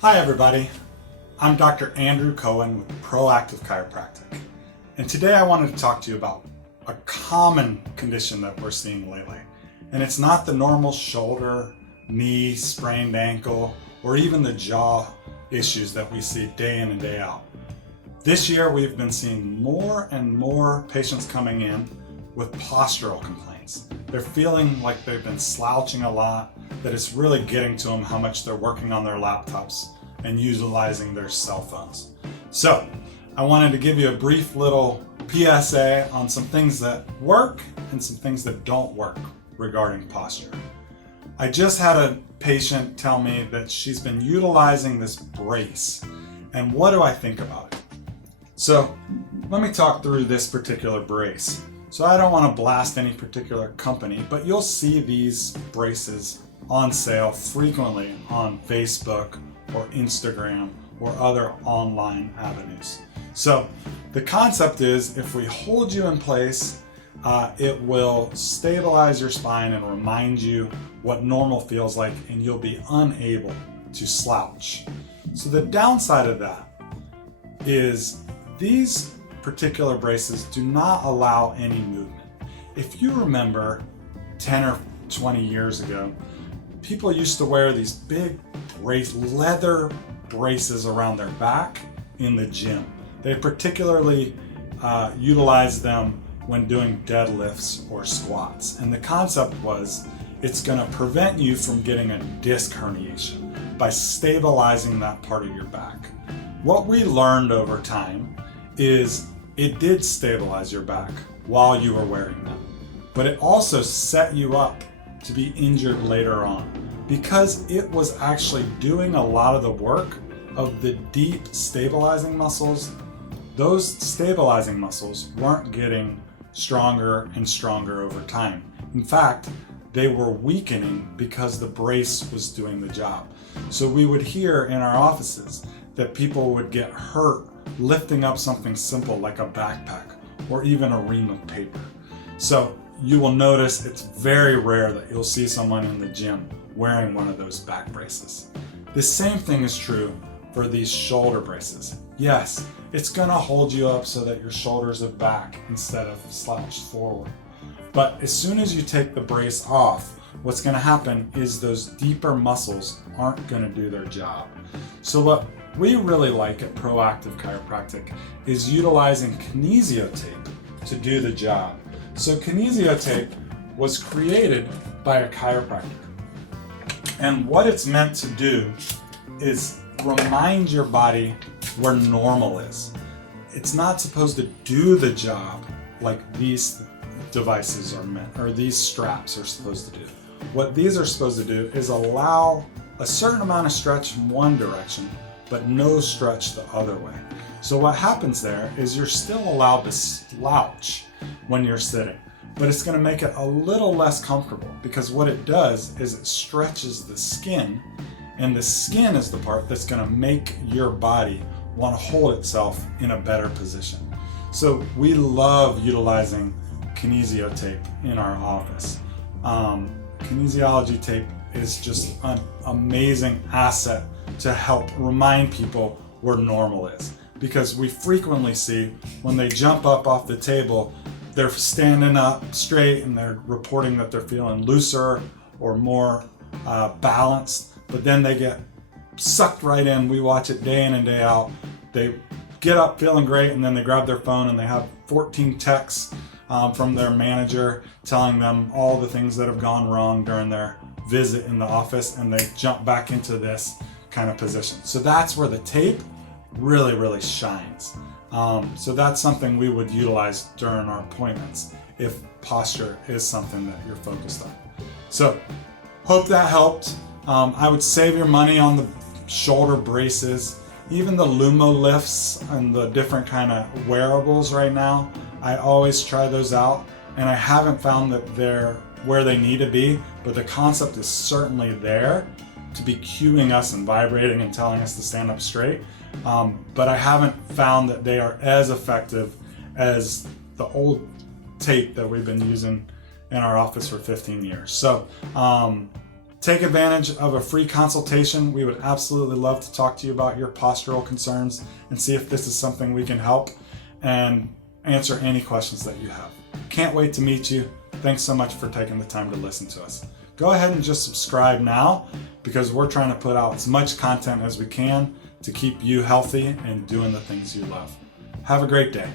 Hi everybody, I'm Dr. Andrew Cohen with Proactive Chiropractic, and today I wanted to talk to you about a common condition that we're seeing lately. And it's not the normal shoulder, knee, sprained ankle, or even the jaw issues that we see day in and day out. This year we've been seeing more and more patients coming in with postural complaints. They're feeling like they've been slouching a lot, that it's really getting to them how much they're working on their laptops and utilizing their cell phones. So I wanted to give you a brief little PSA on some things that work and some things that don't work regarding posture. I just had a patient tell me that she's been utilizing this brace, and what do I think about it? So let me talk through this particular brace. So I don't want to blast any particular company, but you'll see these braces on sale frequently on Facebook or Instagram or other online avenues. So the concept is, if we hold you in place, it will stabilize your spine and remind you what normal feels like, and you'll be unable to slouch. So the downside of that is these particular braces do not allow any movement. If you remember 10 or 20 years ago, people used to wear these big leather braces around their back in the gym. They particularly utilized them when doing deadlifts or squats. And the concept was, it's going to prevent you from getting a disc herniation by stabilizing that part of your back. What we learned over time is it did stabilize your back while you were wearing them, but it also set you up to be injured later on, because it was actually doing a lot of the work of the deep stabilizing muscles. Those stabilizing muscles weren't getting stronger and stronger over time. In fact, they were weakening because the brace was doing the job. So we would hear in our offices that people would get hurt lifting up something simple like a backpack or even a ream of paper. So you will notice it's very rare that you'll see someone in the gym wearing one of those back braces. The same thing is true for these shoulder braces. Yes, it's gonna hold you up so that your shoulders are back instead of slouched forward. But as soon as you take the brace off, what's gonna happen is those deeper muscles aren't gonna do their job. So what we really like at Proactive Chiropractic is utilizing Kinesio tape to do the job. So Kinesio tape was created by a chiropractor. And what it's meant to do is remind your body where normal is. It's not supposed to do the job like these devices are meant, or these straps are supposed to do. What these are supposed to do is allow a certain amount of stretch in one direction, but no stretch the other way. So what happens there is you're still allowed to slouch when you're sitting, but it's going to make it a little less comfortable, because what it does is it stretches the skin, and the skin is the part that's going to make your body want to hold itself in a better position. So we love utilizing Kinesio tape in our office. Kinesiology tape is just an amazing asset to help remind people where normal is, because we frequently see when they jump up off the table, they're standing up straight and they're reporting that they're feeling looser or more balanced, but then they get sucked right in. We watch it day in and day out. They get up feeling great, and then they grab their phone and they have 14 texts from their manager telling them all the things that have gone wrong during their visit in the office, and they jump back into this kind of position. So that's where the tape really, really shines. So that's something we would utilize during our appointments if posture is something that you're focused on. So hope that helped. I would save your money on the shoulder braces, even the Lumo Lifts and the different kind of wearables right now. I always try those out, and I haven't found that they're where they need to be, but the concept is certainly there to be cueing us and vibrating and telling us to stand up straight. But I haven't found that they are as effective as the old tape that we've been using in our office for 15 years. So take advantage of a free consultation. We would absolutely love to talk to you about your postural concerns and see if this is something we can help and answer any questions that you have. Can't wait to meet you. Thanks so much for taking the time to listen to us. Go ahead and just subscribe now, because we're trying to put out as much content as we can to keep you healthy and doing the things you love. Have a great day.